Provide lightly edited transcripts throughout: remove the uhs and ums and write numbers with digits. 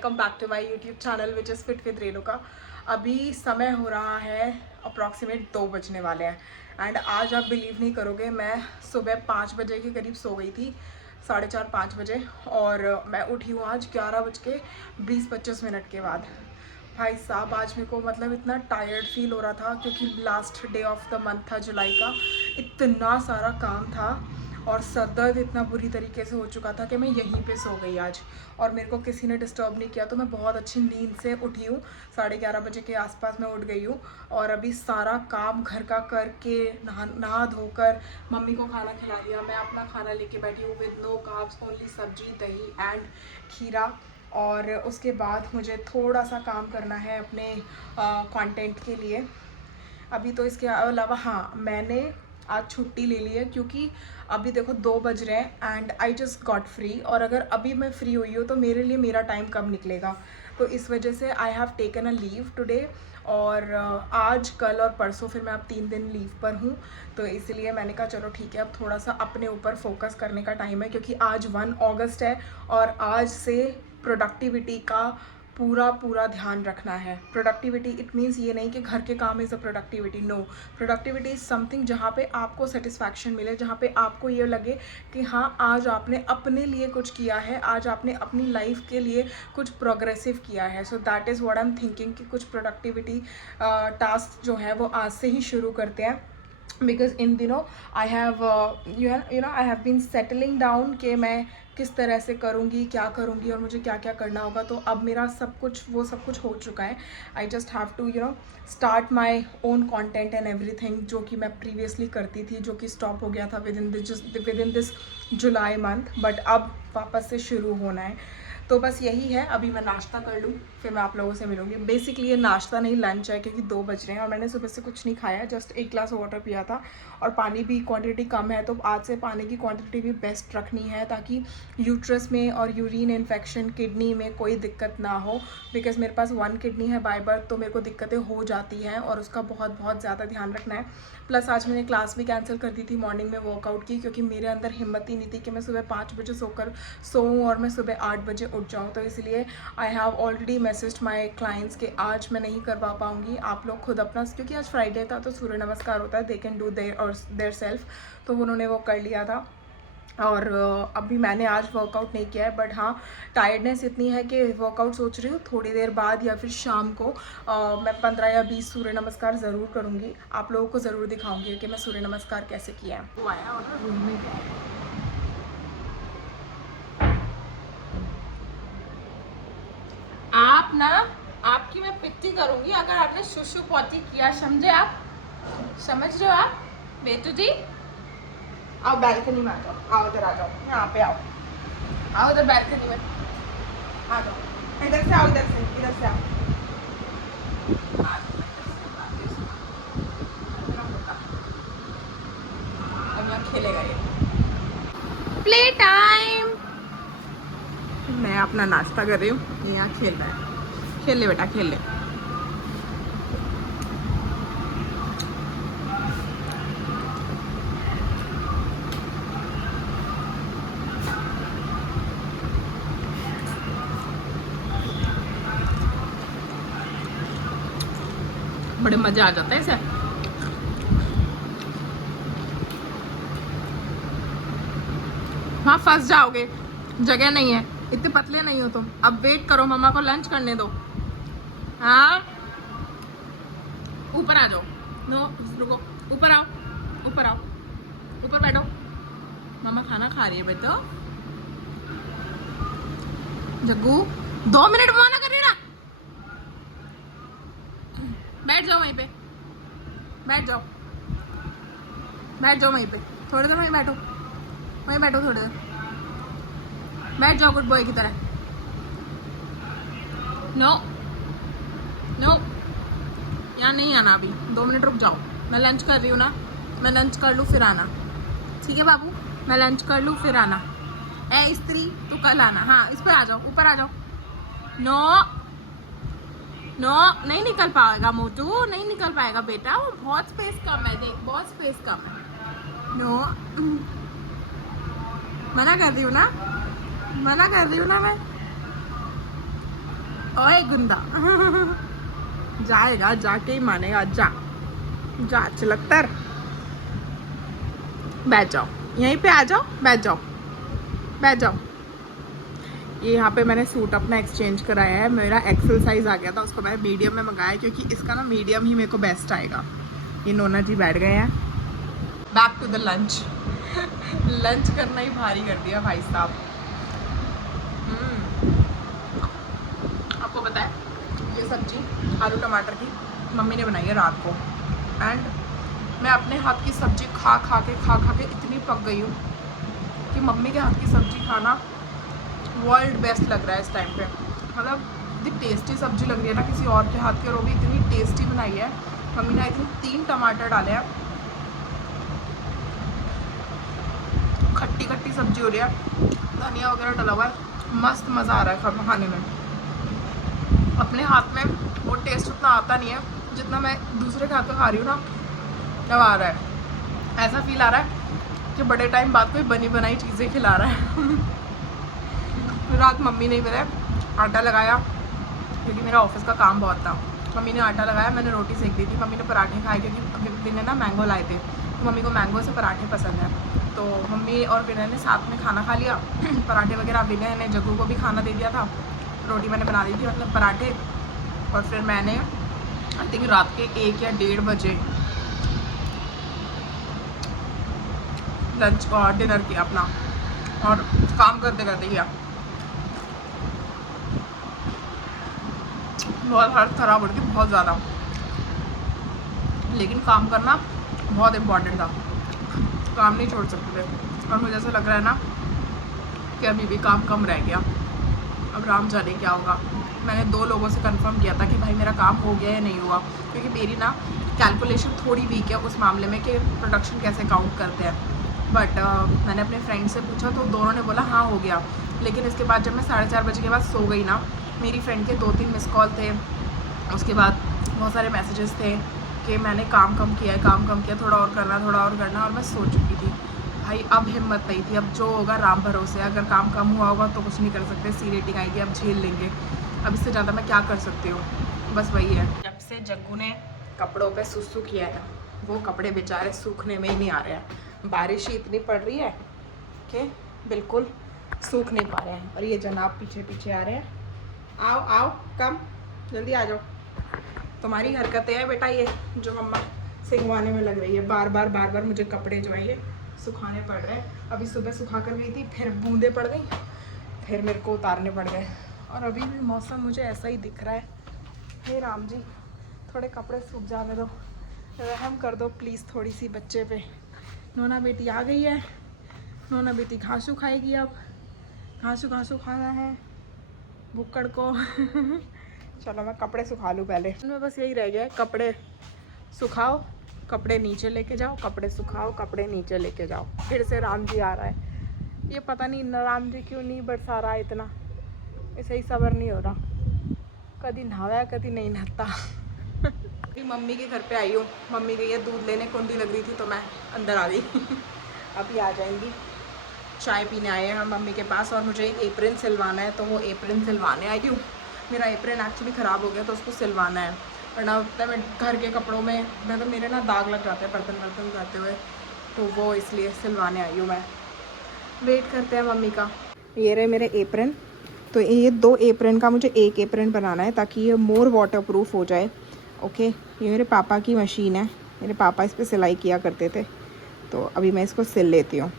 Welcome back to my YouTube channel which is fit with Renuka. अभी समय हो रहा है अप्रॉक्सीमेट 2 बजने वाले हैं एंड आज आप बिलीव नहीं करोगे, मैं सुबह 5 बजे के करीब सो गई थी, 4:30-5 बजे, और मैं उठी हूँ आज 11:20-25 के बाद। भाई साहब आज मेरे को मतलब इतना टायर्ड फील हो रहा था क्योंकि last day of the month था जुलाई का, इतना सारा काम था और सर दर्द इतना बुरी तरीके से हो चुका था कि मैं यहीं पे सो गई आज, और मेरे को किसी ने डिस्टर्ब नहीं किया तो मैं बहुत अच्छी नींद से उठी हूँ। 11:30 बजे के आसपास मैं उठ गई हूँ और अभी सारा काम घर का करके नहा धोकर मम्मी को खाना खिला दिया। मैं अपना खाना लेके बैठी हूँ विद नो कार्ब्स, ओनली सब्जी, दही एंड खीरा। और उसके बाद मुझे थोड़ा सा काम करना है अपने कंटेंट के लिए। अभी तो इसके अलावा हाँ, मैंने आज छुट्टी ले ली है क्योंकि अभी देखो 2 बज रहे हैं and I just got free, और अगर अभी मैं फ्री हुई हूँ तो मेरे लिए मेरा टाइम कब निकलेगा, तो इस वजह से I have taken a leave today. और आज कल और परसों फिर मैं अब 3 दिन लीव पर हूँ, तो इसलिए मैंने कहा चलो ठीक है अब थोड़ा सा अपने ऊपर फोकस करने का टाइम है क्योंकि आज 1 अगस्त है और आज से प्रोडक्टिविटी का पूरा ध्यान रखना है। प्रोडक्टिविटी इट मीन्स ये नहीं कि घर के काम is a productivity, no. Productivity is something जहाँ पे आपको सेटिस्फैक्शन मिले, जहाँ पे आपको ये लगे कि हाँ आज आपने अपने लिए कुछ किया है, आज आपने अपनी लाइफ के लिए कुछ प्रोग्रेसिव किया है। So that is what I am thinking कि कुछ प्रोडक्टिविटी टास्क जो है वो आज से ही शुरू करते हैं। बिकॉज इन दिनों I have you know I have been settling down कि मैं किस तरह से करूँगी, क्या करूँगी और मुझे क्या क्या करना होगा, तो अब मेरा सब कुछ हो चुका है। I just have to start my own content and everything, जो कि मैं प्रीवियसली करती थी, जो कि स्टॉप हो गया था with in this July month, but अब वापस से शुरू होना है। तो बस यही है, अभी मैं नाश्ता कर लूँ फिर मैं आप लोगों से मिलूँगी। बेसिकली ये नाश्ता नहीं लंच है क्योंकि 2 बज रहे हैं और मैंने सुबह से कुछ नहीं खाया, जस्ट 1 ग्लास वाटर पिया था और पानी भी क्वांटिटी कम है, तो आज से पानी की क्वांटिटी भी बेस्ट रखनी है ताकि यूट्रस में और यूरिन इन्फेक्शन, किडनी में कोई दिक्कत ना हो। बिकॉज मेरे पास 1 किडनी है बाय बर्थ, तो मेरे को दिक्कतें हो जाती हैं और उसका बहुत ज़्यादा ध्यान रखना है। प्लस आज मैंने क्लास भी कैंसिल कर दी थी मॉर्निंग में वर्कआउट की, क्योंकि मेरे अंदर हिम्मत ही नहीं थी कि मैं सुबह 5 बजे सोऊं और मैं सुबह 8 बजे उठ जाऊं, तो इसलिए I have already messaged my clients कि आज मैं नहीं करवा पाऊंगी, आप लोग खुद अपना, क्योंकि आज फ्राइडे था तो सूर्य नमस्कार होता है, they can do their self, तो उन्होंने वो कर लिया था। और अभी मैंने आज वर्कआउट नहीं किया है, बट हाँ टायर्डनेस इतनी है कि वर्कआउट सोच रही हूँ थोड़ी देर बाद या फिर शाम को मैं 15 या 20 सूर्य नमस्कार ज़रूर करूँगी, आप लोगों को ज़रूर दिखाऊंगी कि मैं सूर्य नमस्कार कैसे किया है। वो आया और रूम में आप ना, आपकी मैं पिट्टी करूँगी अगर आपने शुशु पॉटी किया, समझे आप? समझ रहे हो आप? बेटू जी आओ बैल्कनी में आ जाओ, आओ इधर आ जाओ, यहाँ पे आओ, आओ इधर बैल्कनी में आ जाओ, इधर से आओ, इधर से आओ, अब यहाँ खेलेगा ये। Play time. मैं अपना नाश्ता कर रही हूँ, ये यहाँ खेल रहा है, खेल ले बेटा खेल ले। बड़े मजा आ जाता है इसे। हाँ फंस जाओगे, जगह नहीं है, इतने पतले नहीं हो तुम, अब वेट करो, मम्मा को लंच करने दो। हाँ ऊपर आ जाओ, नो रुको, ऊपर आओ, ऊपर आओ, ऊपर बैठो, मम्मा खाना खा रही है बेटा। जग्गू 2 मिनट मना कर रही ना, बैठ जाओ वहीं पे, बैठ जाओ, बैठ जाओ वहीं पे, थोड़ी देर वहीं बैठो, वहीं बैठो थोड़ी देर, बैठ जाओ गुड बॉय की तरह। नो नो यहाँ नहीं आना, अभी 2 मिनट रुक जाओ, मैं लंच कर रही हूँ ना, मैं लंच कर लूँ फिर आना, ठीक है बाबू? मैं लंच कर लूँ फिर आना। ए स्त्री तू कल आना, हाँ इस पर आ जाओ, ऊपर आ जाओ। नो नो नहीं निकल पाएगा मोटू, नहीं निकल पाएगा बेटा, वो बहुत स्पेस कम है, देख बहुत स्पेस कम है। नो मना कर रही हूँ ना, मना कर रही हूँ ना मैं। ओए गुंदा जाएगा, जाके ही मानेगा। जा जा चलत्तर, बैठ जाओ यहीं पे, आ जाओ, बैठ जाओ, बैठ जाओ। ये यहाँ पे मैंने सूट अपना एक्सचेंज कराया है। मेरा एक्सेल साइज आ गया था, उसको मैंने मीडियम में मंगाया क्योंकि इसका ना मीडियम ही मेरे को बेस्ट आएगा। ये नोना जी बैठ गए हैं। Back to the lunch. Lunch करना ही भारी कर दिया भाई साहब। आपको पता है ये सब्जी आलू टमाटर की मम्मी ने बनाई है रात को, एंड मैं अपने हाथ की सब्जी खा खा के इतनी पक गई हूँ कि मम्मी के हाथ की सब्जी खाना वर्ल्ड बेस्ट लग रहा है इस टाइम पे। मतलब इतनी टेस्टी सब्जी लग रही है ना किसी और के हाथ की, और वो भी इतनी टेस्टी बनाई है मम्मी ने। आई थिंक 3 टमाटर डाले हैं, खट्टी खट्टी सब्जी हो रही है, धनिया वगैरह डला हुआ है, मस्त मज़ा आ रहा है खाने में। अपने हाथ में वो टेस्ट उतना आता नहीं है जितना मैं दूसरे के हाथ का खा रही हूँ ना, तब आ रहा है। ऐसा फील आ रहा है कि बड़े टाइम बाद कोई बनी बनाई चीज़ें खिला रहा है। रात मम्मी ने मेरा आटा लगाया क्योंकि मेरा ऑफिस का काम बहुत था। मम्मी ने आटा लगाया, मैंने रोटी सेक दी थी, मम्मी ने पराठे खाए क्योंकि विनय ने ना मैंगो लाए थे, तो मम्मी को मैंगो से पराठे पसंद है। तो मम्मी और विनय ने साथ में खाना खा लिया। पराठे वगैरह विनय ने जग्गू को भी खाना दे दिया था, रोटी मैंने बना दी थी, मतलब पराठे। और फिर मैंने आई थिंक रात के 1 या 1:30 बजे लंच और डिनर किया अपना, और काम करते करते किया। बहुत हालत ख़राब हो रही थी, बहुत ज़्यादा, लेकिन काम करना बहुत इम्पोर्टेंट था, काम नहीं छोड़ सकते थे। और मुझे ऐसा लग रहा है ना कि अभी भी काम कम रह गया। अब राम जाने क्या होगा। मैंने 2 लोगों से कंफर्म किया था कि भाई मेरा काम हो गया या नहीं हुआ, क्योंकि मेरी ना कैलकुलेशन थोड़ी वीक है उस मामले में कि प्रोडक्शन कैसे काउंट करते हैं। बट मैंने अपने फ्रेंड से पूछा तो दोनों ने बोला हाँ हो गया। लेकिन इसके बाद जब मैं 4:30 बजे के बाद सो गई ना, मेरी फ्रेंड के 2-3 मिस कॉल थे, उसके बाद बहुत सारे मैसेजेस थे कि मैंने काम कम किया है, काम कम किया, थोड़ा और करना, और मैं सो चुकी थी। भाई अब हिम्मत नहीं थी, अब जो होगा राम भरोसे। अगर काम कम हुआ होगा तो कुछ नहीं कर सकते, सी रेटिंग आएगी, अब झेल लेंगे। अब इससे ज़्यादा मैं क्या कर सकती हूँ, बस वही है। जब से जग्गू ने कपड़ों पे सुसु किया है, वो कपड़े बेचारे सूखने में ही नहीं आ रहे हैं। बारिश ही इतनी पड़ रही है कि बिल्कुल सूख नहीं पा रहे हैं। और ये जनाब पीछे पीछे आ रहे हैं। आओ आओ, कम जल्दी आ जाओ। तुम्हारी हरकतें हैं बेटा ये जो मम्मा सिंगवाने में लग रही है। बार बार मुझे कपड़े जो है ये सुखाने पड़ रहे हैं। अभी सुबह सुखा कर गई थी, फिर बूंदे पड़ गई, फिर मेरे को उतारने पड़ गए। और अभी भी मौसम मुझे ऐसा ही दिख रहा है। हे राम जी, थोड़े कपड़े सूख जाने दो, रहम कर दो प्लीज़ थोड़ी सी बच्चे पे। नोना बेटी आ गई है, नोना बेटी घासू खाएगी। अब घासू खाना है भुक्कड़ को। चलो मैं कपड़े सुखा लूँ पहले। मैं बस यही रह गया है, कपड़े सुखाओ, कपड़े नीचे लेके जाओ, कपड़े सुखाओ, कपड़े नीचे लेके जाओ। फिर से राम जी आ रहा है। ये पता नहीं राम जी क्यों नहीं बरसा रहा है इतना, इसे ही सब्र नहीं हो रहा। कभी नहावा है कभी नहीं नहाता। मम्मी के घर पे आई हूँ, मम्मी गई है दूध लेने, कुंडी लग रही थी तो मैं अंदर आ गई। अभी आ जाएंगी। चाय पीने आए हैं हम मम्मी के पास, और मुझे एक एप्रन सिलवाना है तो वो एप्रन सिलवाने आई हूँ। मेरा एप्रन एक्चुअली ख़राब हो गया तो उसको सिलवाना है, वरना मैं घर के कपड़ों में मतलब मेरे ना दाग लग जाते हैं बर्तन करते हुए, तो वो इसलिए सिलवाने आई हूँ मैं। वेट करते हैं मम्मी का। ये रहे मेरे एप्रन। तो ये 2 एप्रन का मुझे 1 एप्रन बनाना है ताकि ये मोर वाटर प्रूफ हो जाए। ओके, ये मेरे पापा की मशीन है, मेरे पापा इस पर सिलाई किया करते थे, तो अभी मैं इसको सिल लेती हूँ।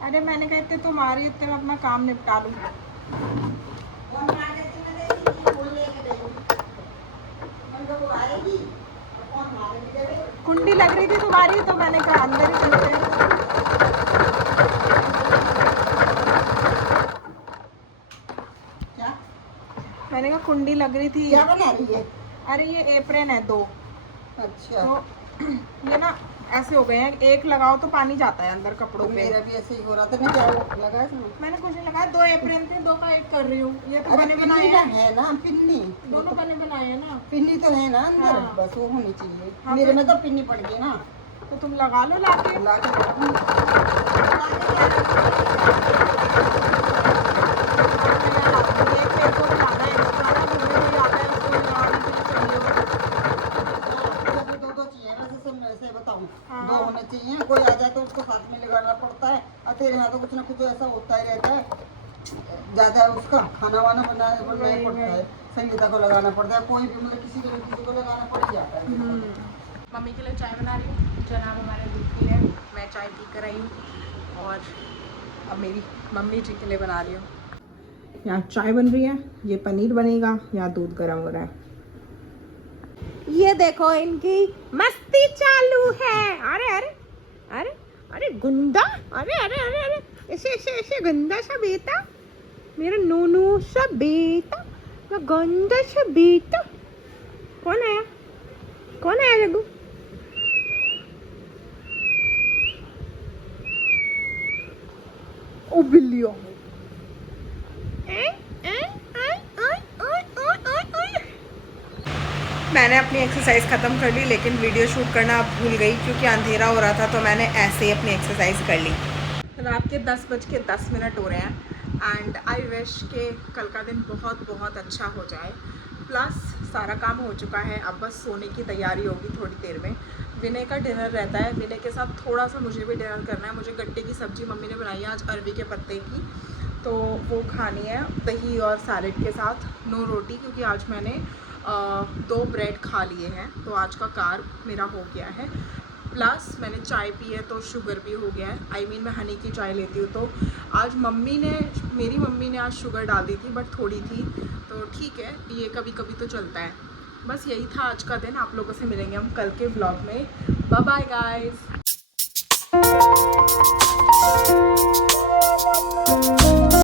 अरे मैंने कहा इतने तुम आ रही हो, इतने मैं अपना काम निपटा लूँ। कुंडी लग रही थी तुम्हारी तो मैंने कहा अंदर ही चलते हैं। क्या? मैंने कहा कुंडी लग रही थी। क्या बना रही है? अरे ये एप्रन है 2, अच्छा तो ये ना ऐसे हो गए हैं, एक लगाओ तो पानी जाता है अंदर कपड़ों तो पे। मेरा भी ऐसे ही हो रहा था। नहीं क्या लगा इसमें? मैंने कुछ नहीं लगाया, 2 अप्रैल थे, 2 का 1 कर रही हूँ। ये तो अरे बने पिन्नी बनाए का हैं, है ना, पिन्नी दोनों बने बनाए हैं ना। पिन्नी तो है ना अंदर, हाँ। बस वो होनी चाहिए। हाँ, मेरे फिर- में तो पिन्नी पड़ गई ना। तो तुम लगा लो लाके। ला के रखूं। मुझे दो दो चाहिए वैसे, सब ऐसे बताऊं। हाँ। दो होने चाहिए, कोई आ जाए तो उसको साथ में लगाना पड़ता है। और तेरे यहाँ तो कुछ ना कुछ ऐसा होता ही रहता है, ज्यादा उसका खाना वाना बनाना वही, पड़ता है, वही। संगीता को लगाना पड़ता है, कोई भी मतलब किसी को लगाना पड़ ही जाता है। मम्मी के लिए चाय बना रही हूँ, जनाब हमारे दूध पी है, मैं चाय पी कर आई हूँ। और अब मेरी मम्मी जी के लिए बना रही हूँ। यहाँ चाय बन रही है, ये पनीर बनेगा, यहाँ दूध गर्म हो रहा है। ये देखो इनकी मस्ती चालू है। अरे अरे अरे अरे गुंडा, अरे अरे अरे अरे ऐसे ऐसे ऐसे गंदा सा बेटा, मेरा नूनू सा बेटा, मैं गंदा सा बेटा। कौन आया, कौन आया जग्गू? ओ बिल्लियों। मैंने अपनी एक्सरसाइज ख़त्म कर ली, लेकिन वीडियो शूट करना भूल गई क्योंकि अंधेरा हो रहा था, तो मैंने ऐसे ही अपनी एक्सरसाइज कर ली। रात के 10:10 हो रहे हैं एंड आई विश के कल का दिन बहुत बहुत अच्छा हो जाए। प्लस सारा काम हो चुका है, अब बस सोने की तैयारी होगी थोड़ी देर में। विनय का डिनर रहता है, विनय के साथ थोड़ा सा मुझे भी डिनर करना है। मुझे गट्टे की सब्ज़ी मम्मी ने बनाई है आज, अरवी के पत्ते की, तो वो खानी है दही और सैलेड के साथ, नो रोटी, क्योंकि आज मैंने 2 ब्रेड खा लिए हैं, तो आज का कार्ब मेरा हो गया है। प्लस मैंने चाय पी है तो शुगर भी हो गया है। आई मीन मैं हनी की चाय लेती हूँ, तो आज मेरी मम्मी ने आज शुगर डाल दी थी, बट थोड़ी थी, तो ठीक है, ये कभी कभी तो चलता है। बस यही था आज का दिन। आप लोगों से मिलेंगे हम कल के व्लॉग में। Bye bye guys.